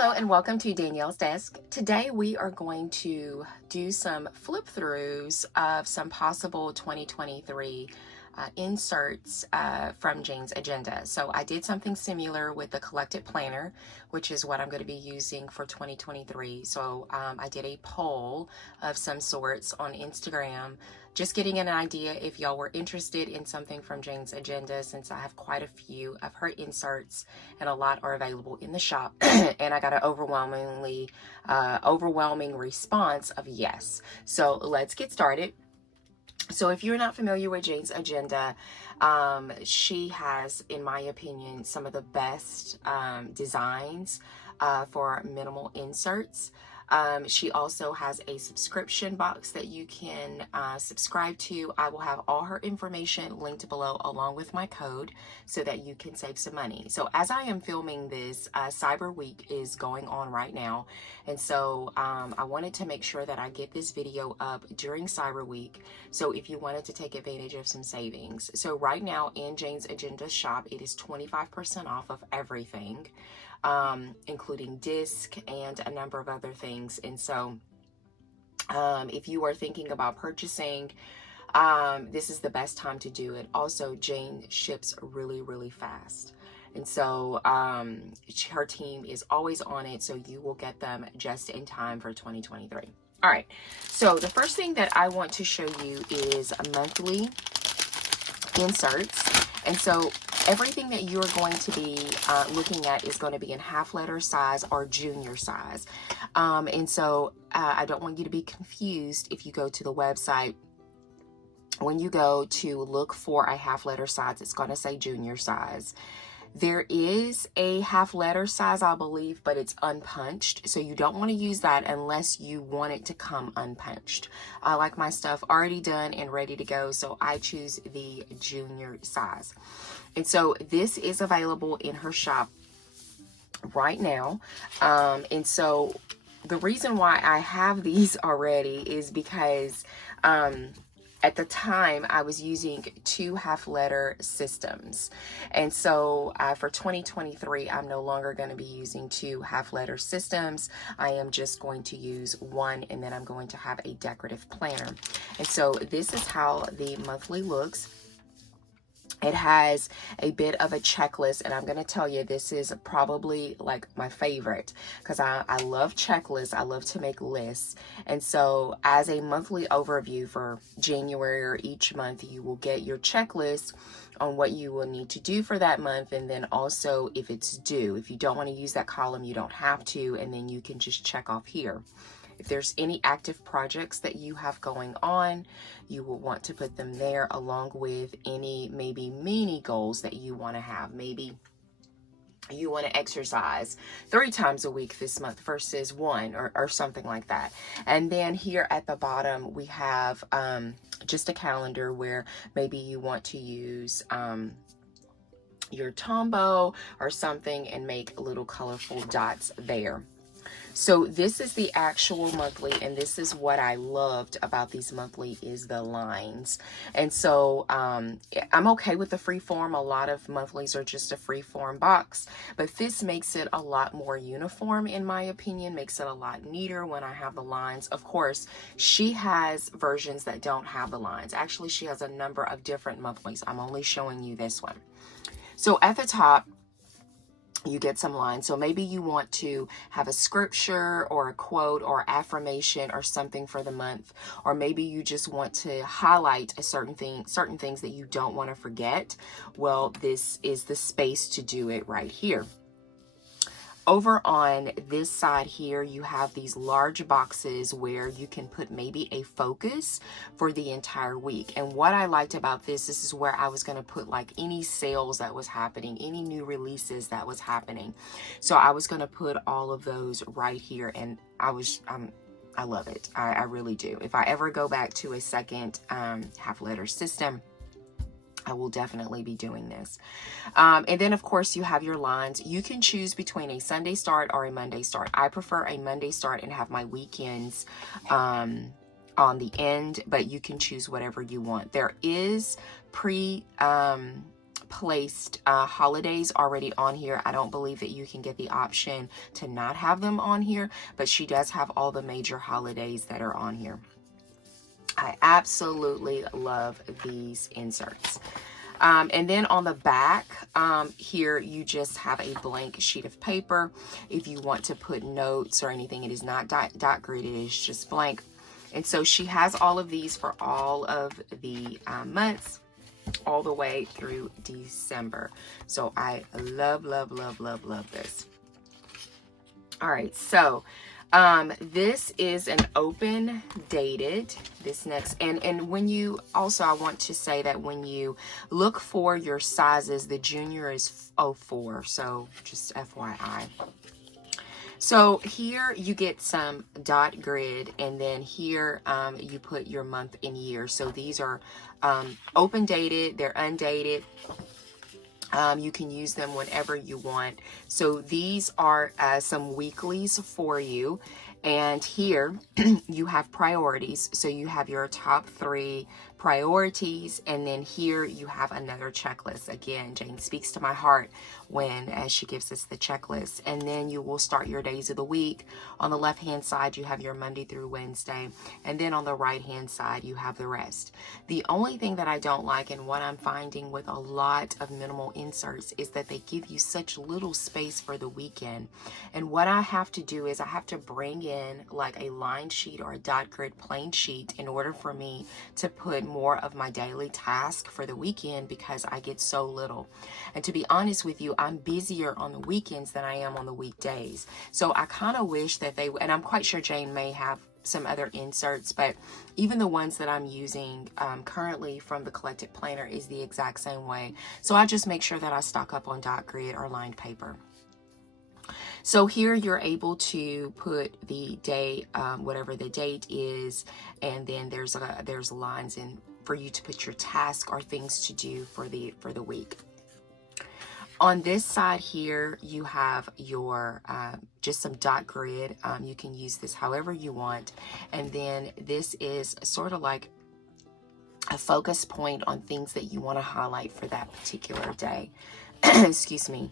Hello and welcome to Danielle's Desk. Today we are going to do some flip throughs of some possible 2023 inserts from Jane's agenda. So I did something similar with the collected planner, which is what I'm going to be using for 2023. So I did a poll of some sorts on Instagram, just getting an idea if y'all were interested in something from Jane's agenda, since I have quite a few of her inserts and a lot are available in the shop. And I got an overwhelming response of yes. So let's get started. So if you're not familiar with Jane's agenda, she has, in my opinion, some of the best designs for minimal inserts. She also has a subscription box that you can subscribe to. I will have all her information linked below along with my code so that you can save some money. So as I am filming this, Cyber Week is going on right now. And so I wanted to make sure that I get this video up during Cyber Week. So if you wanted to take advantage of some savings. So right now in Jane's Agenda shop, it is 25% off of everything, including disc and a number of other things. And so if you are thinking about purchasing, this is the best time to do it. Also, Jane ships really fast. And so her team is always on it, so you will get them just in time for 2023. All right, so the first thing that I want to show you is monthly inserts. And so everything that you're going to be looking at is going to be in half letter size or junior size. And so I don't want you to be confused if you go to the website. When you go to look for a half letter size, it's going to say junior size. There is a half letter size, I believe, but it's unpunched. So you don't want to use that unless you want it to come unpunched. I like my stuff already done and ready to go, so I choose the junior size. And so this is available in her shop right now. And so the reason why I have these already is because at the time I was using 2 half letter systems. And so for 2023, I'm no longer going to be using 2 half letter systems. I am just going to use 1, and then I'm going to have a decorative planner. And so this is how the monthly looks. It has a bit of a checklist, and I'm going to tell you, this is probably like my favorite because I love checklists. I love to make lists. And so as a monthly overview for January or each month, you will get your checklist on what you will need to do for that month. And then also if it's due. If you don't want to use that column, you don't have to, and then you can just check off here. If there's any active projects that you have going on, you will want to put them there along with any maybe mini goals that you want to have. Maybe you want to exercise 3 times a week this month versus 1 or something like that. And then here at the bottom, we have just a calendar where maybe you want to use your Tombow or something and make little colorful dots there. So this is the actual monthly, and this is what I loved about these monthly is the lines. And so I'm okay with the free form. A lot of monthlies are just a free form box, but this makes it a lot more uniform, in my opinion, makes it a lot neater when I have the lines. Of course, she has versions that don't have the lines. Actually, she has a number of different monthlies. I'm only showing you this one. So at the top, you get some lines. So maybe you want to have a scripture or a quote or affirmation or something for the month, or maybe you just want to highlight a certain things that you don't want to forget. Well, this is the space to do it right here. Over on this side here, you have these large boxes where you can put maybe a focus for the entire week. And what I liked about this is where I was going to put like any sales that was happening, any new releases that was happening. So I was going to put all of those right here, and I love it. I really do. If I ever go back to a second half letter system, I will definitely be doing this. And then, of course, you have your lines. You can choose between a Sunday start or a Monday start. I prefer a Monday start and have my weekends on the end, but you can choose whatever you want. There is placed holidays already on here. I don't believe that you can get the option to not have them on here, but she does have all the major holidays that are on here. I absolutely love these inserts. And then on the back here, you just have a blank sheet of paper. If you want to put notes or anything, it is not dot grid, it is just blank. And so she has all of these for all of the months, all the way through December. So I love, love, love, love, love this. All right, so this is an open dated, this next, and when you also, I want to say that when you look for your sizes, the junior is 04, so just FYI. So here you get some dot grid, and then here you put your month and year. So these are open dated, they're undated. You can use them whenever you want. So these are some weeklies for you. And here you have priorities. So you have your top 3 priorities. And then here you have another checklist. Again, Jane speaks to my heart as she gives us the checklist. And then you will start your days of the week. On the left hand side, you have your Monday through Wednesday. And then on the right hand side, you have the rest. The only thing that I don't like, and what I'm finding with a lot of minimal inserts, is that they give you such little space for the weekend. And what I have to do is I have to bring in like a line sheet or a dot grid plain sheet in order for me to put more of my daily task for the weekend, because I get so little. And to be honest with you, I'm busier on the weekends than I am on the weekdays. So I kind of wish that they, and I'm quite sure Jane may have some other inserts, but even the ones that I'm using currently from the Collected Planner is the exact same way. So I just make sure that I stock up on dot grid or lined paper. So here you're able to put the day, whatever the date is, and then there's lines in for you to put your task or things to do for the week. On this side here, you have your just some dot grid. You can use this however you want, and then this is sort of like a focus point on things that you want to highlight for that particular day. Excuse me.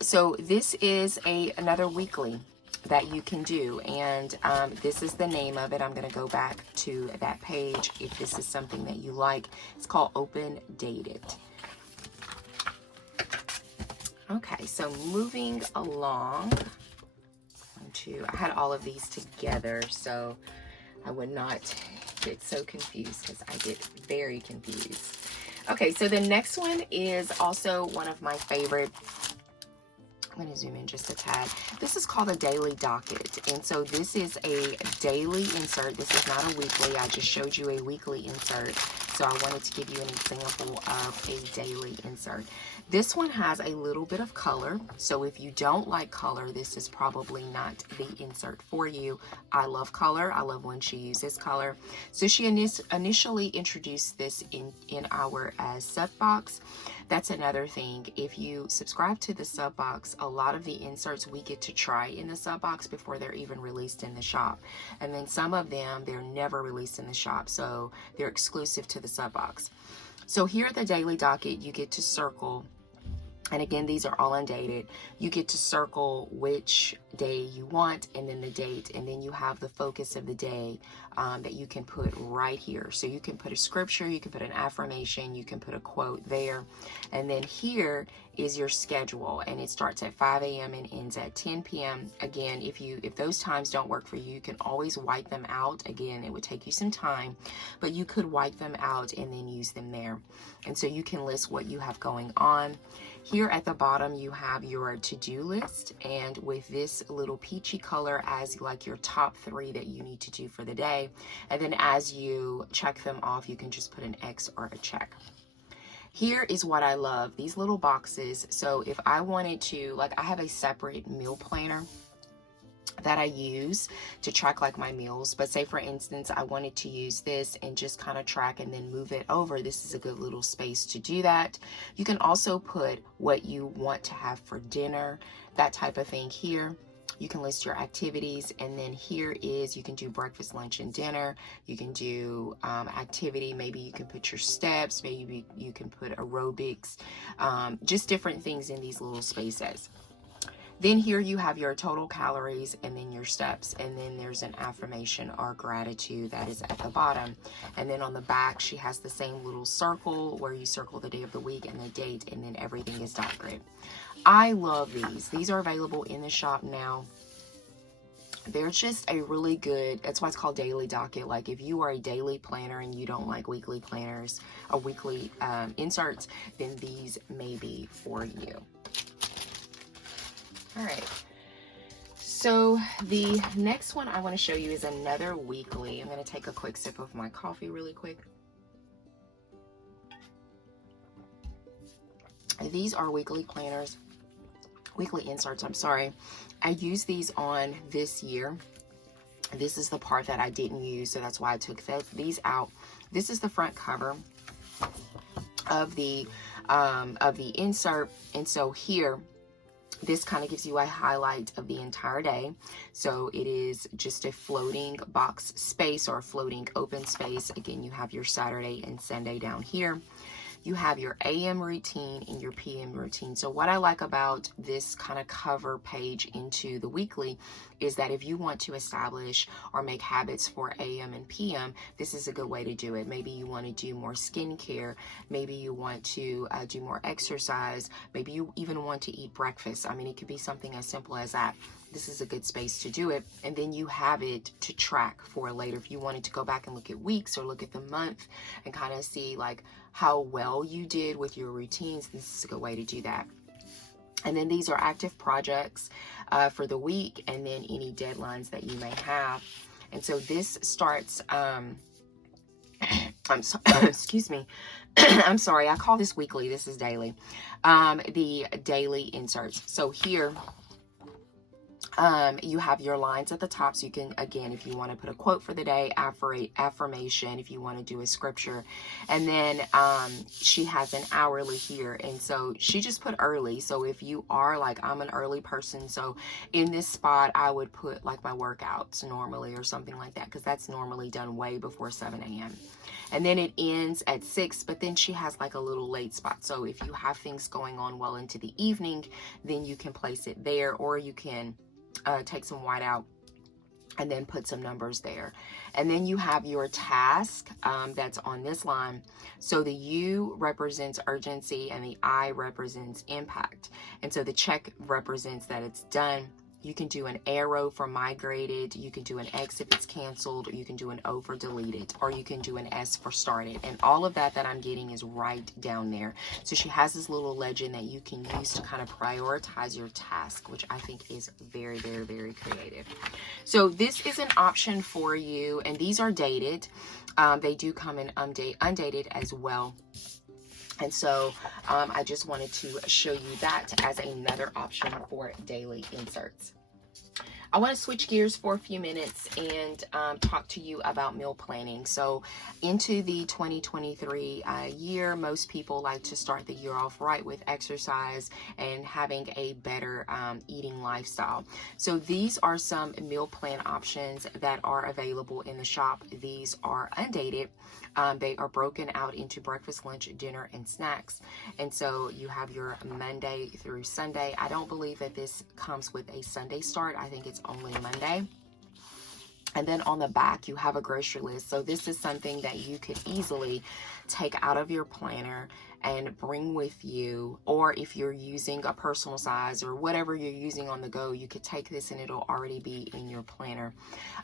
So this is another weekly that you can do, and this is the name of it. I'm going to go back to that page if this is something that you like. It's called Open Dated. Okay, so moving along I had all of these together so I would not get so confused, because I get very confused. Okay, so the next one is also one of my favorite. I'm going to zoom in just a tad. This is called a daily docket. And so this is a daily insert. This is not a weekly. I just showed you a weekly insert. So I wanted to give you an example of a daily insert. This one has a little bit of color. So if you don't like color, this is probably not the insert for you. I love color. I love when she uses color. So she initially introduced this in our sub box. That's another thing. If you subscribe to the sub box, a lot of the inserts we get to try in the sub box before they're even released in the shop. And then some of them, they're never released in the shop. So they're exclusive to the sub box. So here at the daily docket, you get to circle. And again, these are all undated. You get to circle which day you want and then the date. And then you have the focus of the day that you can put right here. So you can put a scripture, you can put an affirmation, you can put a quote there. And then here is your schedule, and it starts at 5 a.m. and ends at 10 p.m. Again, if those times don't work for you, you can always wipe them out. Again, it would take you some time, but you could wipe them out and then use them there. And so you can list what you have going on. Here at the bottom, you have your to-do list, and with this little peachy color as like your top 3 that you need to do for the day. And then as you check them off, you can just put an X or a check. Here is what I love, these little boxes. So if I wanted to, like, I have a separate meal planner that I use to track like my meals, but say for instance I wanted to use this and just kind of track and then move it over, this is a good little space to do that. You can also put what you want to have for dinner, that type of thing here. You can list your activities, and then here is, you can do breakfast, lunch, and dinner. You can do activity. Maybe you can put your steps. Maybe you can put aerobics, just different things in these little spaces. Then here you have your total calories and then your steps, and then there's an affirmation or gratitude that is at the bottom. And then on the back, she has the same little circle where you circle the day of the week and the date, and then everything is dot grid. I love these. These are available in the shop now. They're just a really good, that's why it's called daily docket. Like if you are a daily planner and you don't like weekly planners or weekly inserts, then these may be for you. All right, so the next one I want to show you is another weekly. I'm going to take a quick sip of my coffee really quick. These are weekly planners, weekly inserts, I'm sorry. I used these on this year. This is the part that I didn't use, so that's why I took these out. This is the front cover of the insert, and so here, this kind of gives you a highlight of the entire day. So it is just a floating box space or a floating open space. Again, you have your Saturday and Sunday down here. You have your AM routine and your PM routine. So what I like about this kind of cover page into the weekly is that if you want to establish or make habits for AM and PM, this is a good way to do it. Maybe you want to do more skincare. Maybe you want to do more exercise. Maybe you even want to eat breakfast. I mean, it could be something as simple as that. This is a good space to do it. And then you have it to track for later. If you wanted to go back and look at weeks or look at the month and kind of see like how well you did with your routines, this is a good way to do that. And then these are active projects for the week, and then any deadlines that you may have. And so this starts, excuse me. I'm sorry, I call this weekly. This is daily. The daily inserts. So here, you have your lines at the top, so you can, again, if you want to put a quote for the day, affirmation, if you want to do a scripture. And then she has an hourly here, and so she just put early. So if you are like, I'm an early person, so in this spot I would put like my workouts normally or something like that, because that's normally done way before 7 a.m. And then it ends at 6, but then she has like a little late spot. So if you have things going on well into the evening, then you can place it there, or you can take some white out and then put some numbers there. And then you have your task that's on this line. So the U represents urgency and the I represents impact. And so the check represents that it's done. You can do an arrow for migrated, you can do an X if it's canceled, or you can do an O for deleted, or you can do an S for started. And all of that I'm getting is right down there. So she has this little legend that you can use to kind of prioritize your task, which I think is very, very, very creative. So this is an option for you, and these are dated. They do come in undated as well. And so I just wanted to show you that as another option for daily inserts. I want to switch gears for a few minutes and talk to you about meal planning. So into the 2023 year, most people like to start the year off right with exercise and having a better eating lifestyle. So these are some meal plan options that are available in the shop. These are undated. They are broken out into breakfast, lunch, dinner, and snacks. And so you have your Monday through Sunday. I don't believe that this comes with a Sunday start. I think it's only Monday. And then on the back, you have a grocery list. So this is something that you could easily take out of your planner and bring with you, or if you're using a personal size or whatever you're using on the go, you could take this and it'll already be in your planner.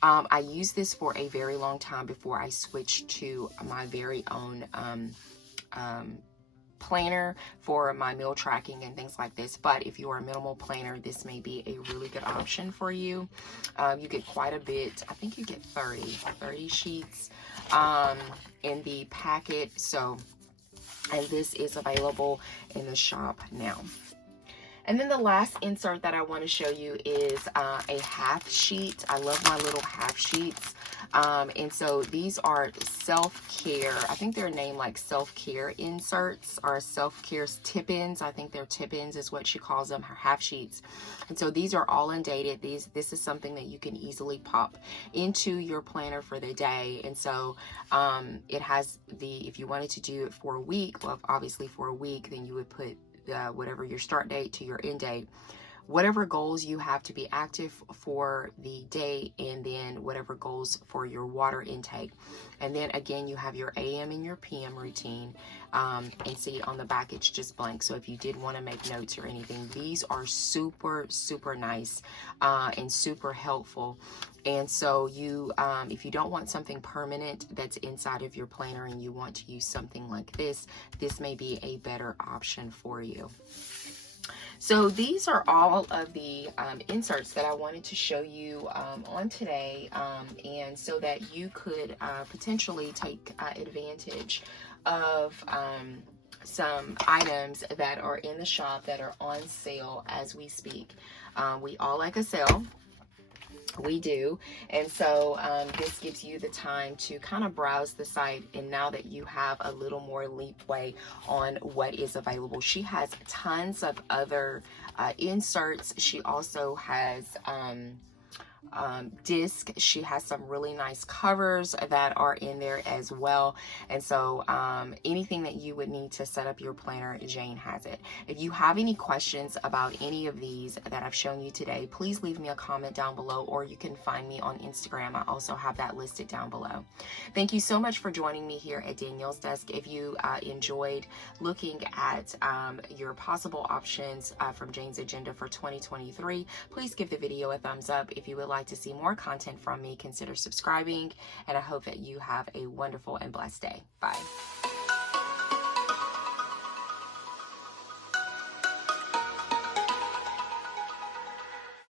I used this for a very long time before I switched to my very own planner for my meal tracking and things like this. But if you're a minimal planner, this may be a really good option for you. You get quite a bit. I think you get 30 sheets in the packet. So, and this is available in the shop now. And then the last insert that I want to show you is a half sheet. I love my little half sheets. And so these are self-care. I think they're named like self-care inserts or self-care tip-ins. I think they're tip-ins is what she calls them, her half sheets. And so these are all undated. This is something that you can easily pop into your planner for the day. And so it has if you wanted to do it for a week, well, obviously for a week, then you would put whatever your start date to your end date, whatever goals you have to be active for the day, and then whatever goals for your water intake. And then again, you have your AM and your PM routine. And see on the back, it's just blank. So if you did want to make notes or anything, these are super, super nice and super helpful. And so you, if you don't want something permanent that's inside of your planner and you want to use something like this may be a better option for you. So these are all of the inserts that I wanted to show you on today, and so that you could potentially take advantage of some items that are in the shop that are on sale as we speak. We all like a sale. We do. And so this gives you the time to kind of browse the site, and now that you have a little more leeway on what is available. She has tons of other inserts. She also has disc. She has some really nice covers that are in there as well. And so anything that you would need to set up your planner, Jane has it. If you have any questions about any of these that I've shown you today, please leave me a comment down below, or you can find me on Instagram. I also have that listed down below. Thank you so much for joining me here at Danielle's Desk. If you enjoyed looking at your possible options from Jane's agenda for 2023, please give the video a thumbs up. If you would like to see more content from me, consider subscribing, and I hope that you have a wonderful and blessed day. Bye.